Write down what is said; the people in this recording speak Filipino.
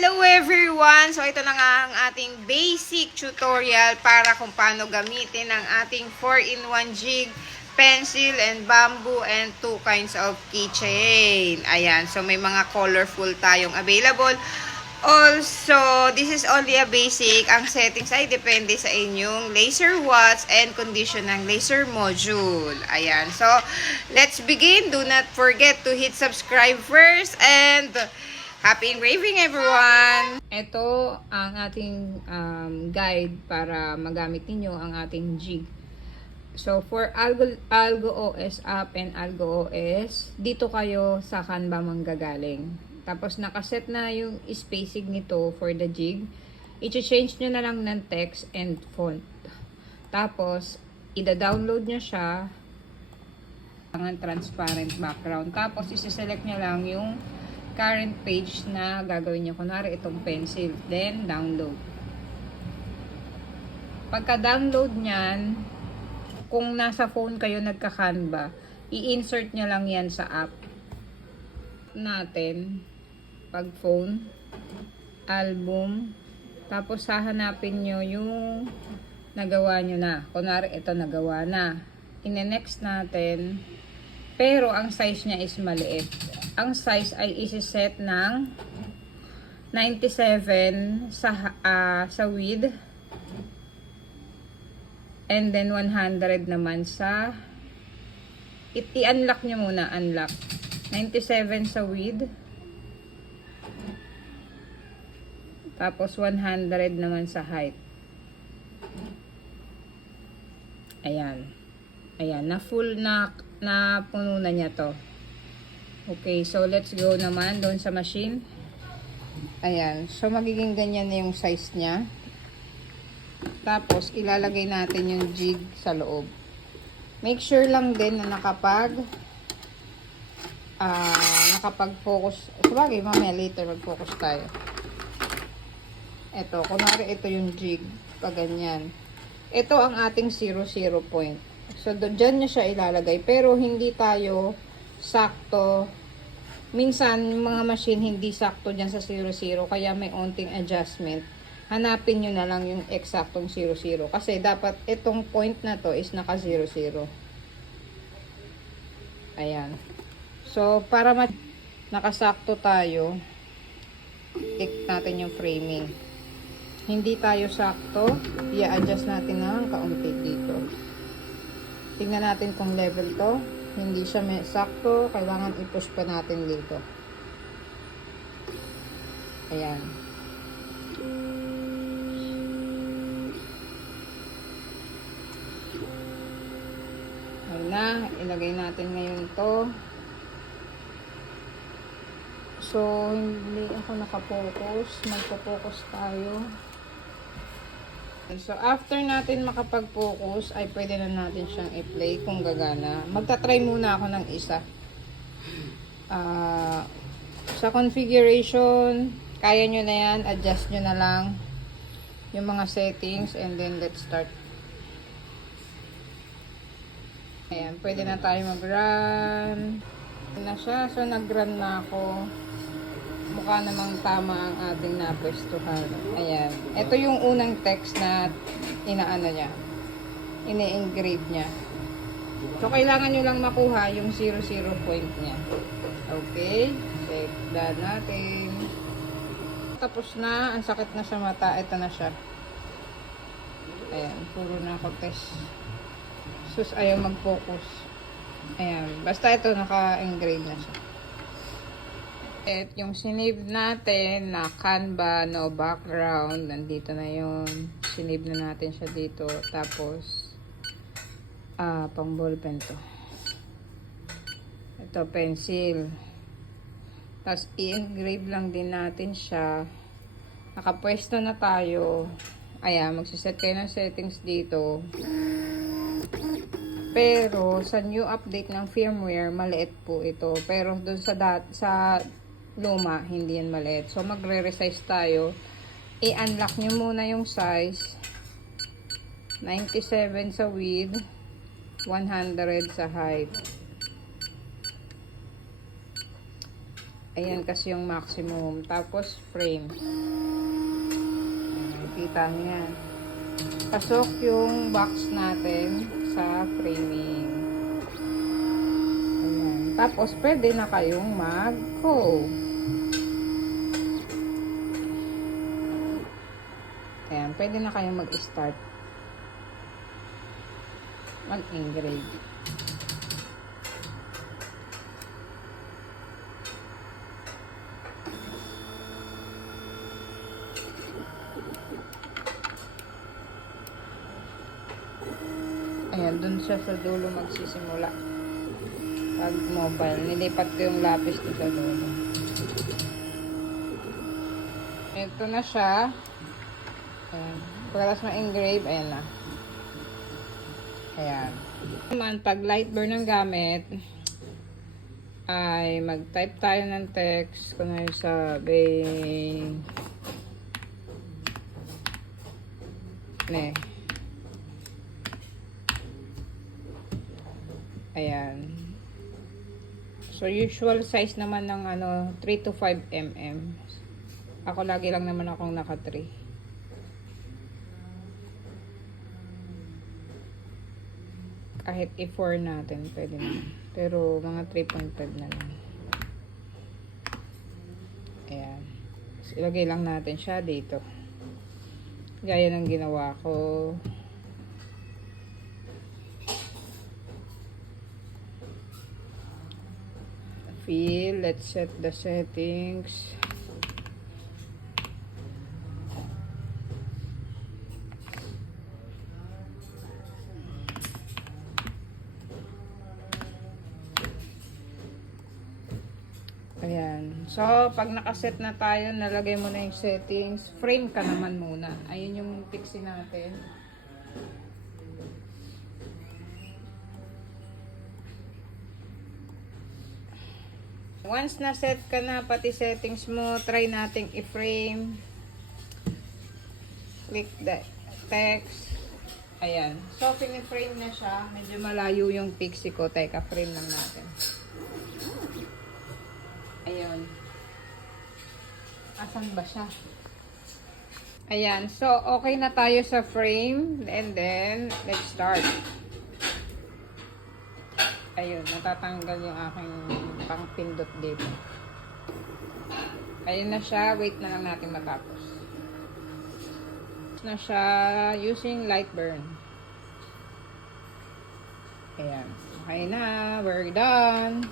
Hello everyone! So ito na nga ang ating basic tutorial para kung paano gamitin ang ating 4-in-1 jig, pencil, and bamboo, and 2 kinds of keychain. Ayan, so may mga colorful tayong available. Also, this is only a basic. Ang settings ay depende sa inyong laser watts and condition ng laser module. Ayan, so let's begin. Do not forget to hit subscribe first and happy engraving, everyone! Ito ang ating guide para magamit ninyo ang ating jig. So, for Algo OS app and Algo OS, dito kayo sa Canva manggagaling. Tapos, nakaset na yung spacing nito for the jig. I-change nyo na lang ng text and font. Tapos, ida-download nyo siya ang transparent background. Tapos, isi-select nyo lang yung current page na gagawin nyo. Kunwari itong pencil. Then, download. Pagka-download nyan, kung nasa phone kayo nagka-Canva, i-insert nyo lang yan sa app natin. Pag phone, album, tapos hahanapin nyo yung nagawa nyo na. Kunwari ito nagawa na. Ine-next natin. Pero ang size niya is maliit. Ang size ay isi-set ng 97 sa width and then 100 naman sa i-unlock nyo muna, unlock 97 sa width tapos 100 naman sa height. Ayan, na full na puno na niya to. Okay, so let's go naman doon sa machine. Ayan, so magiging ganyan na yung size niya. Tapos, ilalagay natin yung jig sa loob. Make sure lang din na nakapag-focus. Sabagay, mamaya later mag-focus tayo. Ito, kunwari ito yung jig. Pag ganyan. Ito ang ating 0, 0 point. So, dyan nyo siya ilalagay. Pero, hindi tayo sakto. Minsan, mga machine hindi sakto dyan sa 0, 0. Kaya may onting adjustment. Hanapin nyo na lang yung eksaktong 0, 0. Kasi, dapat itong point na to is naka 0, 0. Ayan. So, para nakasakto tayo, click natin yung framing. Hindi tayo sakto, i-adjust natin ng kaunti dito. Tingnan natin kung level to. Hindi siya may sakto, kailangan i-push pa natin dito. Ayan. Ayan na, ilagay natin ngayon to. So, hindi ako nakapokus. Magpo-focus tayo. So, after natin makapag-focus, ay pwede na natin siyang i-play kung gagana. Magta-try muna ako ng isa. Sa configuration, kaya nyo na yan. Adjust nyo na lang yung mga settings and then let's start. Ayan, pwede na tayo mag-run. Na siya. So, nag-run na ako. Mukha namang tama ang ating napwestuhan. Ayan. Ito yung unang text na inaano niya. Ini-engrave niya. So, kailangan nyo lang makuha yung 0, 0 point niya. Okay. Check that natin. Tapos na. Ang sakit na sa mata. Ito na siya. Ayan. Puro na ako test. Sus, ayaw mag-focus. Ayan. Basta ito, naka-engrave na siya. At yung sinave natin na Canva, no background, nandito na yun. Sinave na natin siya dito. Tapos, pang ballpen to. Ito, pencil. Tapos, i-engrave lang din natin siya. Nakapwesto na tayo. Ayan, magsiset kayo ng settings dito. Pero, sa new update ng firmware, maliit po ito. Pero, dun sa luma, hindi yan maliit. So, magre-resize tayo. I-unlock nyo muna yung size. 97 sa width. 100 sa height. Ayan kasi yung maximum. Tapos frame. Ayan, kita nyo yan. Pasok yung box natin sa framing. Ayan. Tapos pwede na kayong mag-go. Ayan, pwede na kayong mag-start. Mag-engrave. Ayan, dun siya sa dulo magsisimula. Pag mobile, nilipat ko yung lapis dun sa dulo. Ito na siya. Ayan. Pagkatas ma-engrave, ayan na. Ayan. Naman, pag light burn ang gamit, ay mag-type tayo ng text. Kung ano sabi, ne. Ayan. So, usual size naman ng 3 to 5 mm. Ako lagi lang naman akong naka 3. Kahit i-4 natin, pwede na. Pero, mga 3.5 na lang. Ayan. So, ilagay lang natin siya dito. Gaya ng ginawa ko. Fill. Let's set the settings. Ayan. So, pag nakaset na tayo, nalagay mo na yung settings. Frame ka naman muna. Ayun yung pixie natin. Once na set ka na, pati settings mo, try nating i-frame. Click the text. Ayan. So, pin-frame na siya. Medyo malayo yung pixie ko. Teka, frame lang natin. Ayun. Asan ba siya? Ayan. So, okay na tayo sa frame. And then, let's start. Ayun. Natatanggal yung aking pang-pindot dito. Ayun na siya. Wait na lang natin matapos. Na siya using light burn. Ayan. Okay na. We're done.